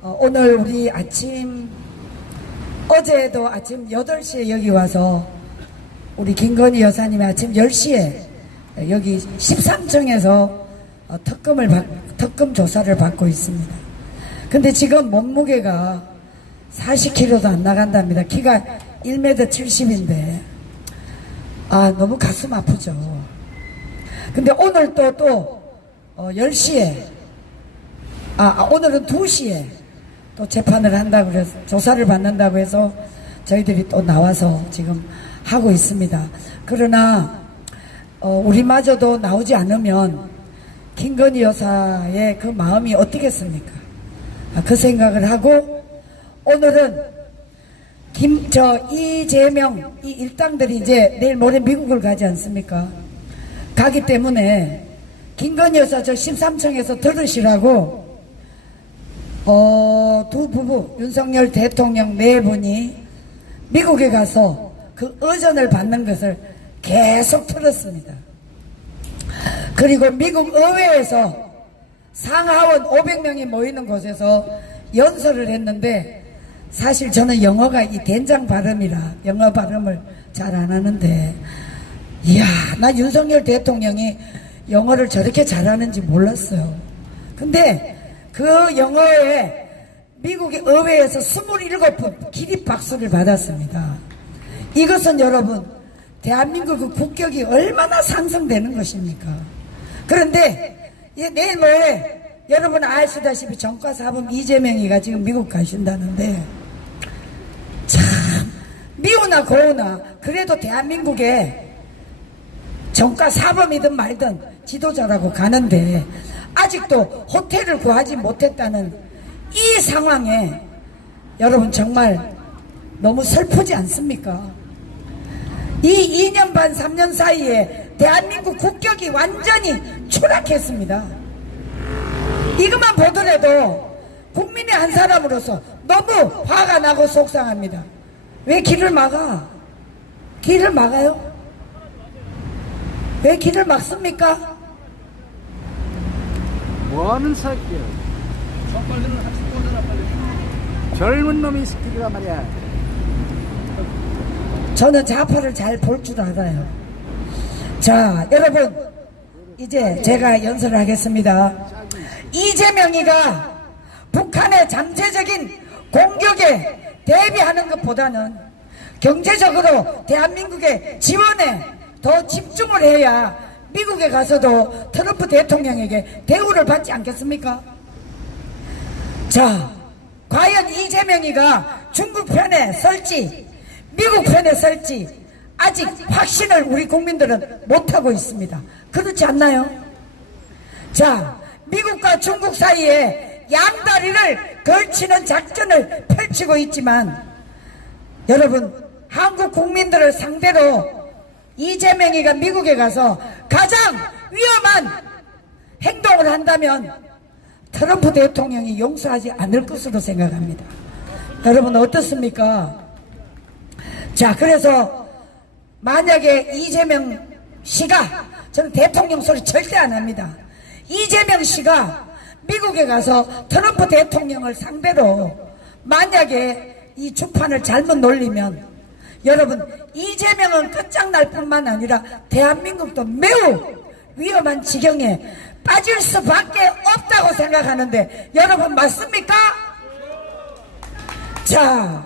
오늘 우리 어제도 아침 8시에 여기 와서 우리 김건희 여사님이 아침 10시에 여기 13층에서 특검 조사를 받고 있습니다. 근데 지금 몸무게가 40kg도 안 나간답니다. 키가 1m 70인데 너무 가슴 아프죠. 근데 오늘 또 10시에 오늘은 2시에 또 재판을 한다고 그래서 조사를 받는다고 해서 저희들이 또 나와서 지금 하고 있습니다. 그러나 우리마저도 나오지 않으면 김건희 여사의 그 마음이 어떻겠습니까? 그 생각을 하고 오늘은 이재명 이 일당들이 이제 내일 모레 미국을 가지 않습니까? 가기 때문에 김건희 여사 저 13층에서 들으시라고 두 부부 윤석열 대통령 네 분이 미국에 가서 그 의전을 받는 것을 계속 틀었습니다. 그리고 미국 의회에서 상하원 500명이 모이는 곳에서 연설을 했는데 사실 저는 영어가 이 된장 발음이라 영어 발음을 잘 안 하는데 이야, 나 윤석열 대통령이 영어를 저렇게 잘하는지 몰랐어요. 근데 그 영어에 미국의 의회에서 27번 기립박수를 받았습니다. 이것은 여러분 대한민국의 국격이 얼마나 상승되는 것입니까? 그런데 내일 모레 여러분 아시다시피 정가사범 이재명이가 지금 미국 가신다는데 참 미우나 고우나 그래도 대한민국에 정가사범이든 말든 지도자라고 가는데 아직도 호텔을 구하지 못했다는 이 상황에 여러분 정말 너무 슬프지 않습니까? 이 2년 반 3년 사이에 대한민국 국격이 완전히 추락했습니다. 이것만 보더라도 국민의 한 사람으로서 너무 화가 나고 속상합니다. 왜 길을 막아? 길을 막아요? 왜 길을 막습니까? 뭐하는 새끼야? 젊은 놈이 새끼가 말이야. 저는 좌파를 잘 볼 줄 알아요. 자, 여러분 이제 제가 연설을 하겠습니다. 이재명이가 북한의 잠재적인 공격에 대비하는 것보다는 경제적으로 대한민국의 지원에 더 집중을 해야 미국에 가서도 트럼프 대통령에게 대우를 받지 않겠습니까? 자, 과연 이재명이가 중국 편에 설지 미국 편에 설지 아직 확신을 우리 국민들은 못하고 있습니다. 그렇지 않나요? 자, 미국과 중국 사이에 양다리를 걸치는 작전을 펼치고 있지만 여러분 한국 국민들을 상대로 이재명이가 미국에 가서 가장 위험한 행동을 한다면 트럼프 대통령이 용서하지 않을 것으로 생각합니다. 여러분 어떻습니까? 자, 그래서 만약에 이재명 씨가 저는 대통령 소리 절대 안 합니다. 이재명 씨가 미국에 가서 트럼프 대통령을 상대로 만약에 이 주판을 잘못 놀리면 여러분 이재명은 끝장날 뿐만 아니라 대한민국도 매우 위험한 지경에 빠질 수밖에 없다고 생각하는데 여러분 맞습니까? 자,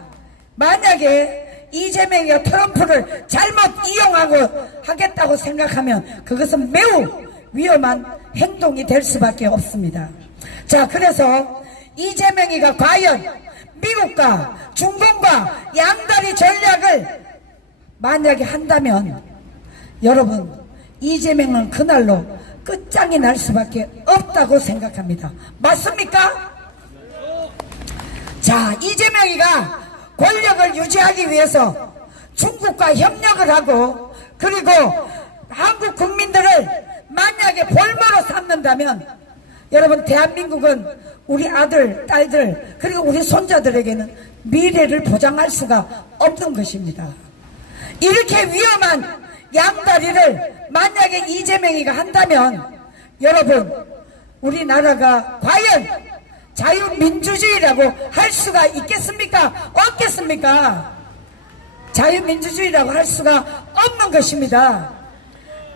만약에 이재명이 트럼프를 잘못 이용하고 하겠다고 생각하면 그것은 매우 위험한 행동이 될 수밖에 없습니다. 자, 그래서 이재명이가 과연 미국과 중공과 양다리 전략을 만약에 한다면 여러분 이재명은 그날로 끝장이 날 수밖에 없다고 생각합니다. 맞습니까? 자, 이재명이가 권력을 유지하기 위해서 중국과 협력을 하고 그리고 한국 국민들을 만약에 볼모로 삼는다면 여러분 대한민국은 우리 아들, 딸들 그리고 우리 손자들에게는 미래를 보장할 수가 없는 것입니다. 이렇게 위험한 양다리를 만약에 이재명이가 한다면 여러분 우리나라가 과연 자유민주주의라고 할 수가 있겠습니까? 없겠습니까? 자유민주주의라고 할 수가 없는 것입니다.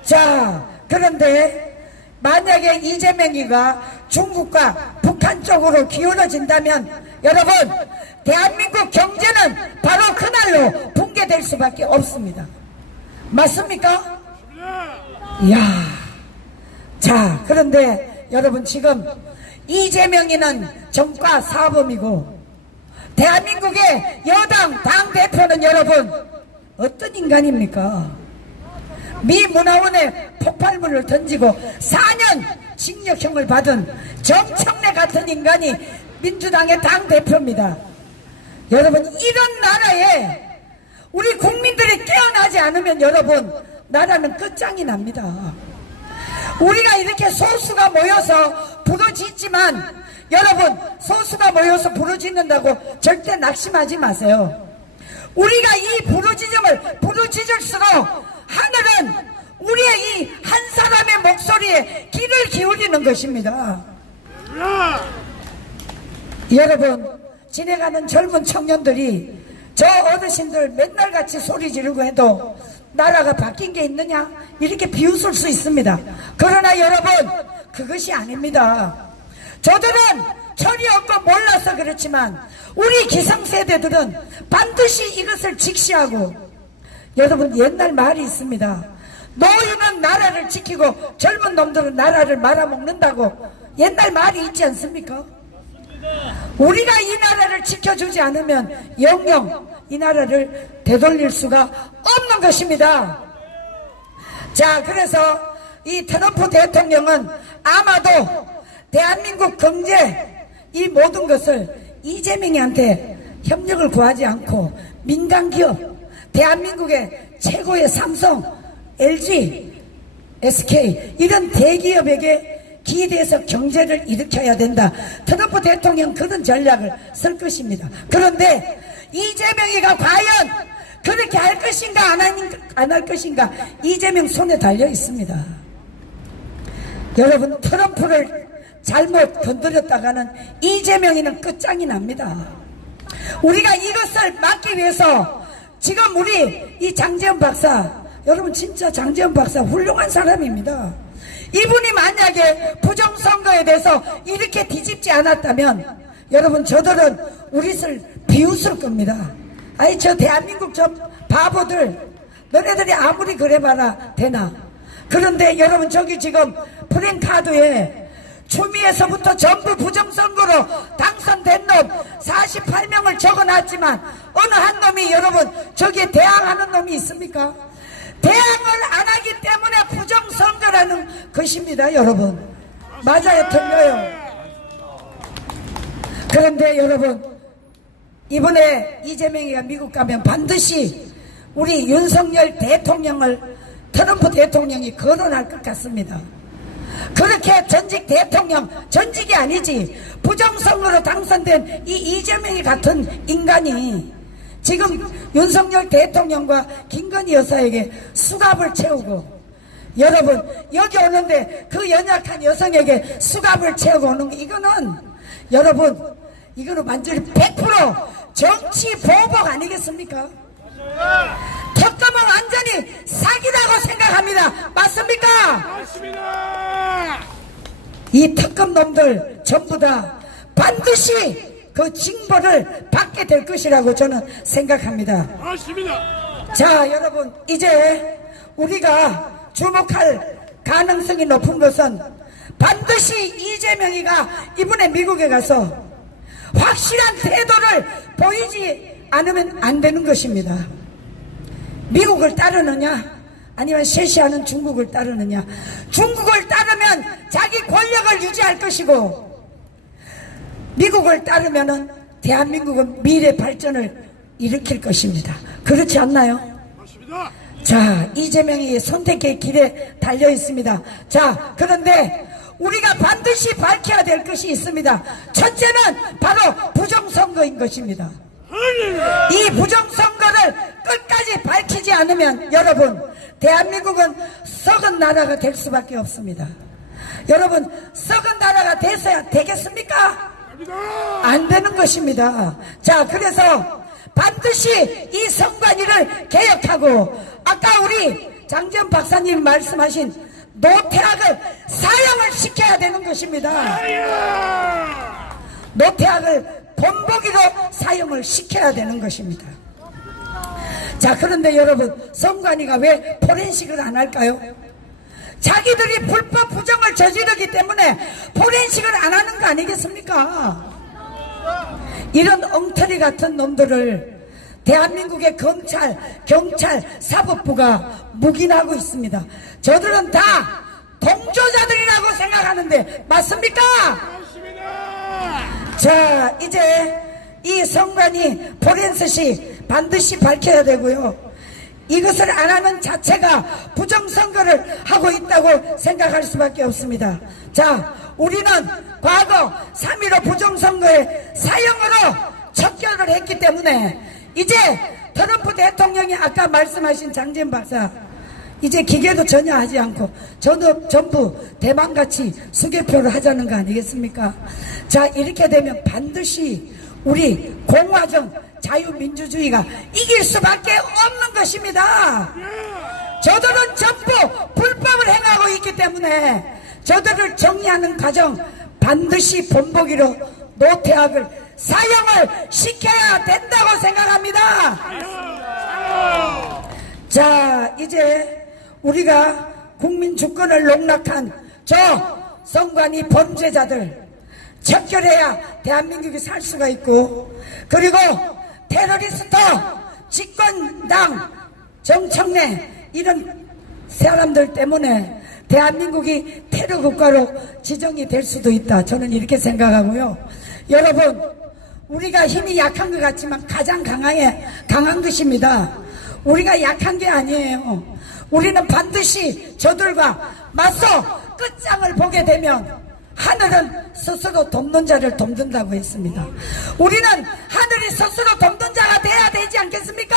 자, 그런데 만약에 이재명이가 중국과 북한 쪽으로 기울어진다면 여러분, 대한민국 경제는 바로 그날로 붕괴될 수밖에 없습니다. 맞습니까? 이야. 자, 그런데 여러분, 지금 이재명이는 정과 사범이고 대한민국의 여당 당대표는 여러분 어떤 인간입니까? 미 문화원에 폭발물을 던지고 4년 징역형을 받은 정청래 같은 인간이 민주당의 당대표입니다. 여러분, 이런 나라에 우리 국민들이 깨어나지 않으면 여러분, 나라는 끝장이 납니다. 우리가 이렇게 소수가 모여서 부르짖지만 여러분, 소수가 모여서 부르짖는다고 절대 낙심하지 마세요. 우리가 이 부르짖음을 부르짖을수록 하늘은 우리의 이 한 사람의 목소리에 귀를 기울이는 것입니다. 여러분, 지내가는 젊은 청년들이 저 어르신들 맨날 같이 소리 지르고 해도 나라가 바뀐 게 있느냐? 이렇게 비웃을 수 있습니다. 그러나 여러분, 그것이 아닙니다. 저들은 철이 없고 몰라서 그렇지만 우리 기성세대들은 반드시 이것을 직시하고, 여러분, 옛날 말이 있습니다. 노인은 나라를 지키고 젊은 놈들은 나라를 말아먹는다고 옛날 말이 있지 않습니까? 우리가 이 나라를 지켜주지 않으면 영영 이 나라를 되돌릴 수가 없는 것입니다. 자, 그래서 이 트럼프 대통령은 아마도 대한민국 경제 이 모든 것을 이재명이한테 협력을 구하지 않고 민간기업, 대한민국의 최고의 삼성, LG, SK 이런 대기업에게 기대해서 경제를 일으켜야 된다. 트럼프 대통령 그런 전략을 쓸 것입니다. 그런데 이재명이가 과연 그렇게 할 것인가 안 할 것인가, 이재명 손에 달려 있습니다. 여러분, 트럼프를 잘못 건드렸다가는 이재명이는 끝장이 납니다. 우리가 이것을 막기 위해서 지금 우리 이 장제원 박사, 여러분 진짜 장제원 박사 훌륭한 사람입니다. 이분이 만약에 부정선거에 대해서 이렇게 뒤집지 않았다면 여러분, 저들은 우리를 비웃을 겁니다. 아이, 저 대한민국 저 바보들, 너네들이 아무리 그래봐라 되나? 그런데 여러분, 저기 지금 프랭카드에 추미에서부터 전부 부정선거로 당선된 놈 48명을 적어놨지만 어느 한 놈이 여러분 저기에 대항하는 놈이 있습니까? 대항을 안 하기 때문에 부정선거라는 것입니다. 여러분, 맞아요, 틀려요? 그런데 여러분, 이번에 이재명이가 미국 가면 반드시 우리 윤석열 대통령을 트럼프 대통령이 거론할 것 같습니다. 그렇게 전직 대통령, 전직이 아니지 부정선거로 당선된 이 이재명이 같은 인간이 지금 윤석열 대통령과 김건희 여사에게 수갑을 채우고, 여러분 여기 오는데 그 연약한 여성에게 수갑을 채우고 오는 거, 이거는 여러분, 이거는 완전히 100% 정치 보복 아니겠습니까? 특검은 완전히 사기라고 생각합니다. 맞습니까? 맞습니다. 이 특검 놈들 전부 다 반드시 그 징벌을 받게 될 것이라고 저는 생각합니다. 맞습니다. 자, 여러분, 이제 우리가 주목할 가능성이 높은 것은 반드시 이재명이가 이번에 미국에 가서 확실한 태도를 보이지 않으면 안 되는 것입니다. 미국을 따르느냐 아니면 쇄시하는 중국을 따르느냐. 중국을 따르면 자기 권력을 유지할 것이고, 미국을 따르면은 대한민국은 미래 발전을 일으킬 것입니다. 그렇지 않나요? 맞습니다. 자, 이재명이 선택의 길에 달려 있습니다. 자, 그런데 우리가 반드시 밝혀야 될 것이 있습니다. 첫째는 바로 부정선거인 것입니다. 이 부정선거를 끝까지 밝히지 않으면 여러분, 대한민국은 썩은 나라가 될 수밖에 없습니다. 여러분, 썩은 나라가 돼서야 되겠습니까? 안 되는 것입니다. 자, 그래서 반드시 이 선관위를 개혁하고 아까 우리 장지현 박사님 말씀하신 노태악을 사형을 시켜야 되는 것입니다. 노태악을 본보기로 사형을 시켜야 되는 것입니다. 자, 그런데 여러분, 선관위가 왜 포렌식을 안 할까요? 자기들이 불법 부정을 저지르기 때문에 포렌식을 안 하는 거 아니겠습니까? 이런 엉터리 같은 놈들을 대한민국의 검찰, 경찰, 사법부가 묵인하고 있습니다. 저들은 다 동조자들이라고 생각하는데 맞습니까? 자, 이제 이 선관위 포렌식이 반드시 밝혀야 되고요. 이것을 안 하는 자체가 부정선거를 하고 있다고 생각할 수밖에 없습니다. 자, 우리는 과거 3.15 부정선거의 사형으로 척결을 했기 때문에 이제 트럼프 대통령이 아까 말씀하신 장지현 박사 이제 기계도 전혀 하지 않고 전부 대만같이 수개표를 하자는 거 아니겠습니까? 자, 이렇게 되면 반드시 우리 공화정 자유민주주의가 이길 수밖에 없는 것입니다. 저들은 전부 불법을 행하고 있기 때문에 저들을 정리하는 과정 반드시 본보기로 노태악을 사형을 시켜야 된다고 생각합니다. 자, 이제 우리가 국민 주권을 농락한 저 선관위 범죄자들 척결해야 대한민국이 살 수가 있고, 그리고 테러리스트, 집권당, 정청래 이런 사람들 때문에 대한민국이 테러 국가로 지정이 될 수도 있다. 저는 이렇게 생각하고요. 여러분, 우리가 힘이 약한 것 같지만 가장 강한 것입니다. 우리가 약한 게 아니에요. 우리는 반드시 저들과 맞서 끝장을 보게 되면 하늘은 스스로 돕는 자를 돕는다고 했습니다. 우리는 하늘이 스스로 돕는 자가 돼야 되지 않겠습니까?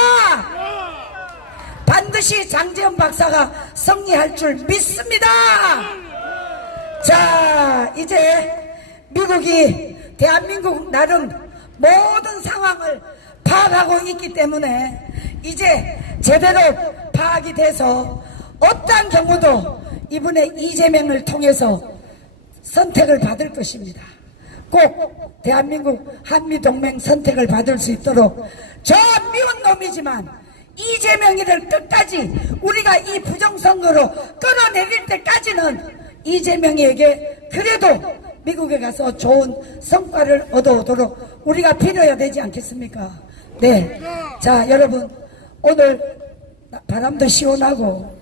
반드시 장지현 박사가 승리할 줄 믿습니다. 자, 이제 미국이 대한민국 나름 모든 상황을 파악하고 있기 때문에 이제 제대로 파악이 돼서 어떠한 경우도 이번에 이재명을 통해서 선택을 받을 것입니다. 꼭 대한민국 한미동맹 선택을 받을 수 있도록 저 미운 놈이지만 이재명이를 끝까지 우리가 이 부정선거로 끌어내릴 때까지는 이재명에게 그래도 미국에 가서 좋은 성과를 얻어오도록 우리가 빌어야 되지 않겠습니까? 네. 자, 여러분, 오늘 바람도 시원하고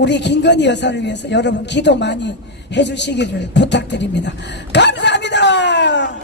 우리 김건희 여사를 위해서 여러분 기도 많이 해주시기를 부탁드립니다. 감사합니다.